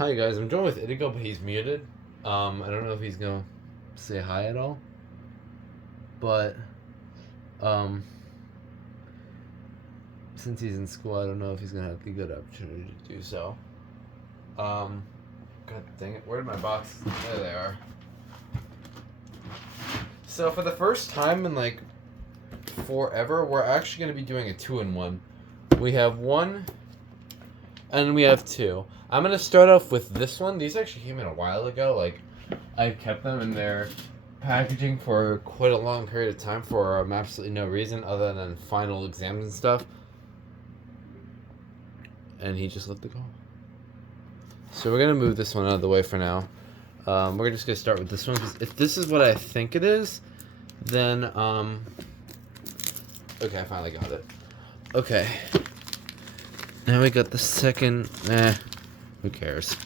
Hi guys, I'm joined with Itigo, but he's muted. I don't know if he's gonna say hi at all, but um, since he's in school, I don't know if he's gonna have a good opportunity to do so. Um, God dang it, where did my boxes? There they are. So for the first time in like forever, we're actually gonna be doing a 2-in-1. We have one, and we have two. I'm gonna start off with this one. These actually came in a while ago. Like, I've kept them in their packaging for quite a long period of time for absolutely no reason other than final exams and stuff. And he just let it go. So we're gonna move this one out of the way for now. We're just gonna start with this one because if this is what I think it is, then okay, I finally got it. Okay. Now we got the second. Who cares?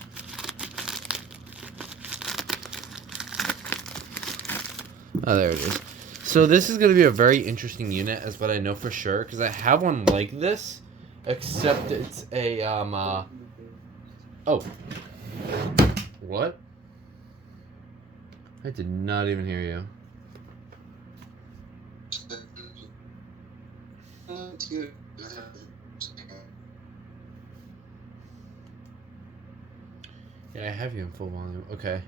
Oh, there it is. So this is going to be a very interesting unit, as what I know for sure, because I have one like this, except it's a Oh. What? I did not even hear you. Yeah, I have you in full volume. Okay.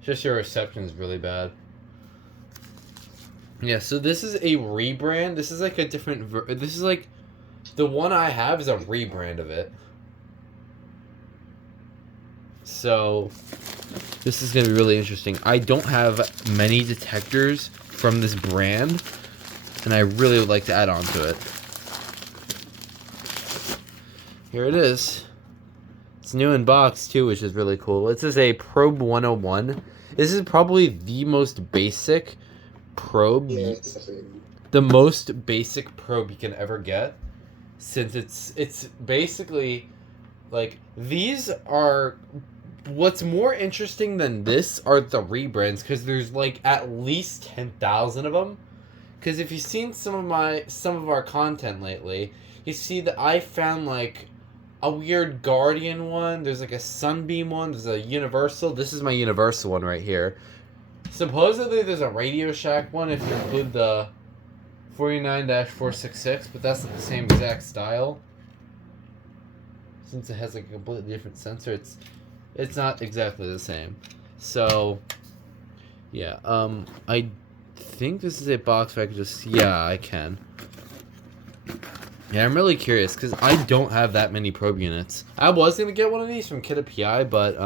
Just your reception is really bad. Yeah, so this is a rebrand. This is like a different... this is like... The one I have is a rebrand of it. So... This is going to be really interesting. I don't have many detectors from this brand. And I really would like to add on to it. Here it is. It's new in box too, which is really cool. This is a Probe 101. This is probably the most basic probe, the most basic probe you can ever get, since it's basically like these are. What's more interesting than this are the rebrands, because there's like at least 10,000 of them. Because if you've seen some of our content lately, you see that I found like a weird Guardian one. There's like a Sunbeam one. There's a Universal. This is my Universal one right here. Supposedly there's a Radio Shack one if you include the 49-466, but that's not the same exact style. Since it has like a completely different sensor, it's not exactly the same. So yeah, I think this is a box where I can just... Yeah, I can. Yeah, I'm really curious because I don't have that many probe units. I was gonna get one of these from Kidda PI, but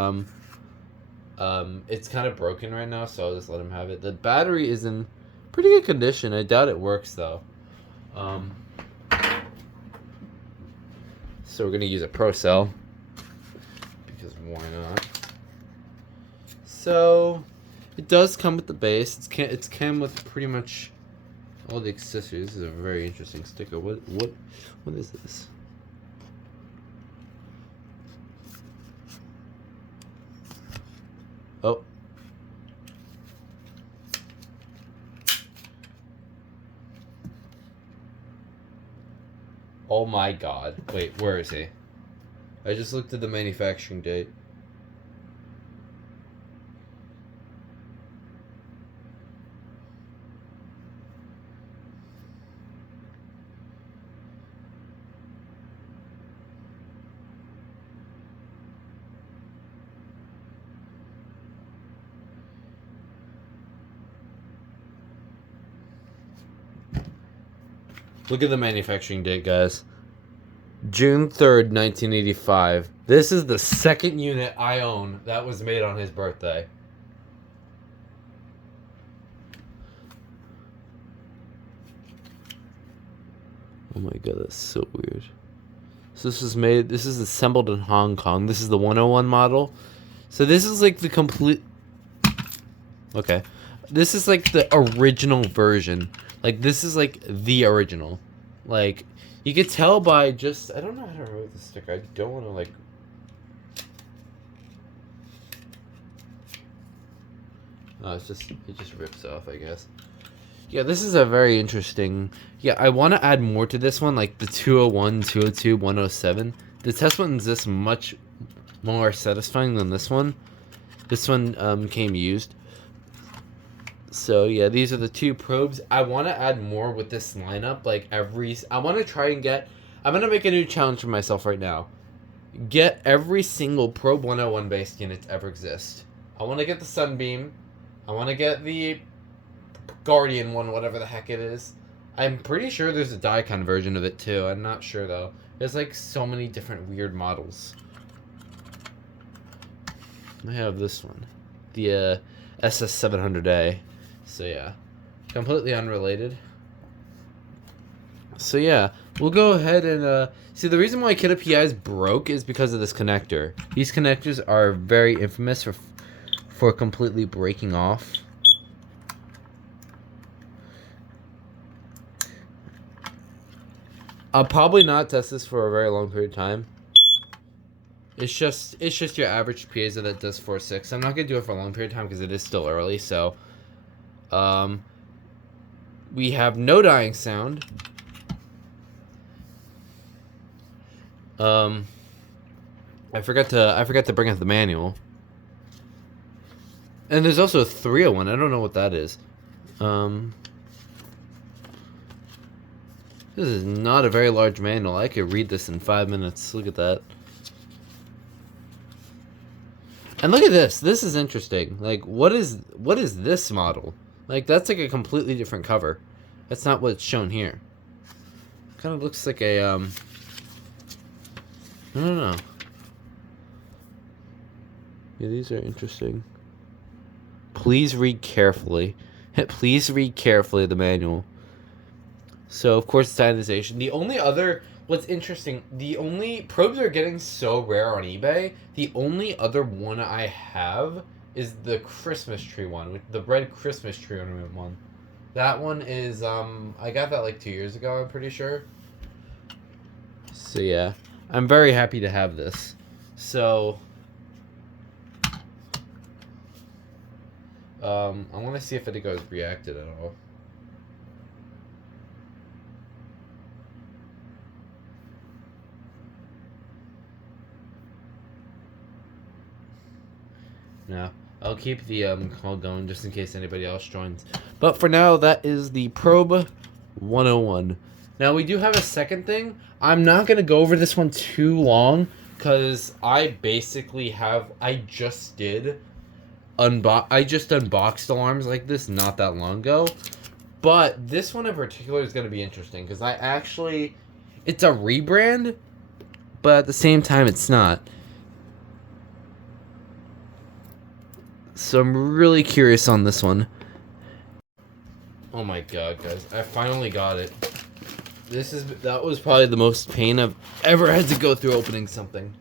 it's kind of broken right now, so I'll just let him have it. The battery is in pretty good condition. I doubt it works though. So we're gonna use a Pro Cell because why not? So it does come with the base. It's came with pretty much all the accessories. This is a very interesting sticker. What is this? Oh. Oh my god. Wait, where is he? I just looked at the manufacturing date. Look at the manufacturing date, guys. June 3rd, 1985. This is the second unit I own that was made on his birthday. Oh my god, that's so weird. So this is assembled in Hong Kong. This is the 101 model. So this is like the complete... Okay. This is like the original version. Like, this is like the original. Like, you could tell by just... I don't know how to remove the sticker. I don't want to like... Oh, it just rips off, I guess. Yeah, this is a very interesting... Yeah, I want to add more to this one, like the 201, 202, 107. The test one's this much more satisfying than this one. This one came used. So yeah, these are the two probes. I want to add more with this lineup. Like I want to try and get. I'm gonna make a new challenge for myself right now. Get every single Probe 101 based unit to ever exist. I want to get the Sunbeam. I want to get the Guardian one, whatever the heck it is. I'm pretty sure there's a Daikon version of it too. I'm not sure though. There's like so many different weird models. I have this one, the SS700A. So yeah, completely unrelated. So yeah, we'll go ahead and see. The reason why Kidda PIs broke is because of this connector. These connectors are very infamous for completely breaking off. I'll probably not test this for a very long period of time. It's just your average piezo that does 4.6. I'm not gonna do it for a long period of time because it is still early. So, we have no dying sound. I forgot to bring up the manual. And there's also a 301. I don't know what that is. This is not a very large manual. I could read this in 5 minutes. Look at that. And look at this. This is interesting. Like, what is this model? Like, that's like a completely different cover. That's not what's shown here. Kind of looks like a, I don't know. Yeah, these are interesting. Please read carefully. Please read carefully the manual. So, of course, stylization. The only other... What's interesting, the only... Probes are getting so rare on eBay. The only other one I have is the Christmas tree one. The red Christmas tree ornament one. That one is, I got that like 2 years ago, I'm pretty sure. So, yeah. I'm very happy to have this. So... I want to see if it goes reacted at all. No, I'll keep the call going just in case anybody else joins. But for now, that is the Probe 101. Now, we do have a second thing. I'm not going to go over this one too long because I basically have... I just unboxed alarms like this not that long ago. But this one in particular is going to be interesting because it's a rebrand, but at the same time it's not. So I'm really curious on this one. Oh my god, guys. I finally got it. That was probably the most pain I've ever had to go through opening something.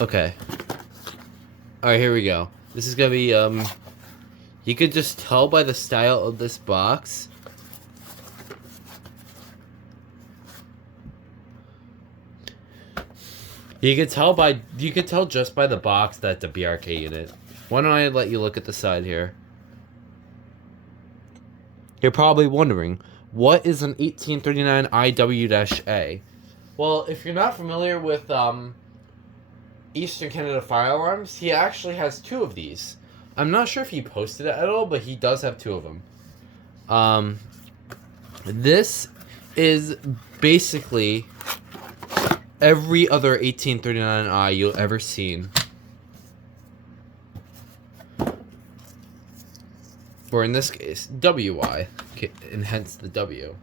Okay. Alright, here we go. This is gonna be, you could just tell by the style of this box. You could tell just by the box that it's a BRK unit. Why don't I let you look at the side here? You're probably wondering, what is an 1839 IW-A? Well, if you're not familiar with, Eastern Canada Fire Alarms, he actually has 2 of these. I'm not sure if he posted it at all, but he does have 2 of them. This is basically every other 1839I you'll ever seen. Or in this case, WY, and hence the W.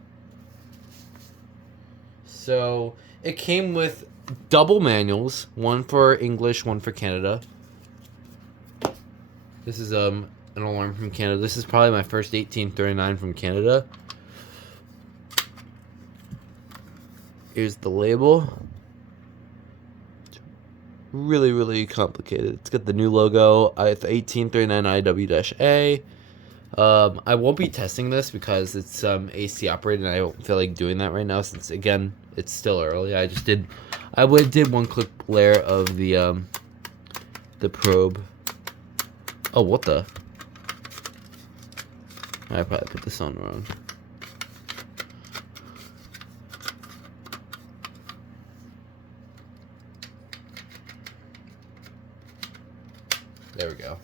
So, it came with double manuals, one for English, one for Canada. This is an alarm from Canada. This is probably my first 1839 from Canada. Here's the label. It's really, really complicated. It's got the new logo, 1839 IW-A. I won't be testing this because it's AC operated and I don't feel like doing that right now since, again, it's still early. I did one quick layer of the probe. Oh, what the? I probably put this on wrong. There we go.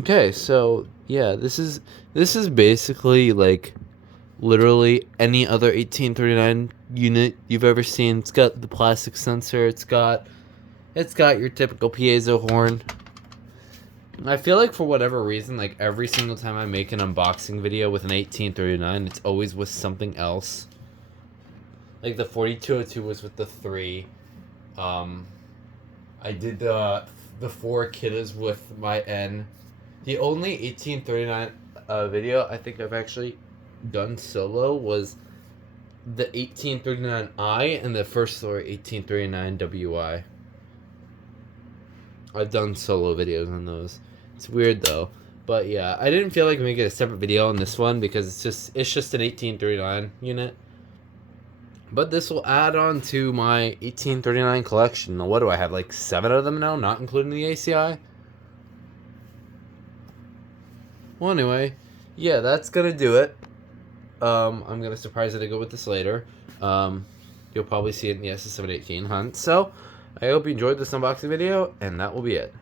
Okay, so yeah, this is basically like literally any other 1839 unit you've ever seen. It's got the plastic sensor. It's got your typical piezo horn. I feel like for whatever reason, like every single time I make an unboxing video with an 1839, it's always with something else. Like the 4202 was with the 3. I did the 4 Kiddas with my N. The only 1839 video I think I've actually done solo was the 1839i and the first story 1839wi. I've done solo videos on those. It's weird though, but yeah, I didn't feel like making a separate video on this one because it's just an 1839 unit. But this will add on to my 1839 collection. Now, what do I have? Like 7 of them now, not including the ACI. Well, anyway, yeah, that's gonna do it. I'm gonna surprise it to go with this later. You'll probably see it in the SS718 hunt. So, I hope you enjoyed this unboxing video, and that will be it.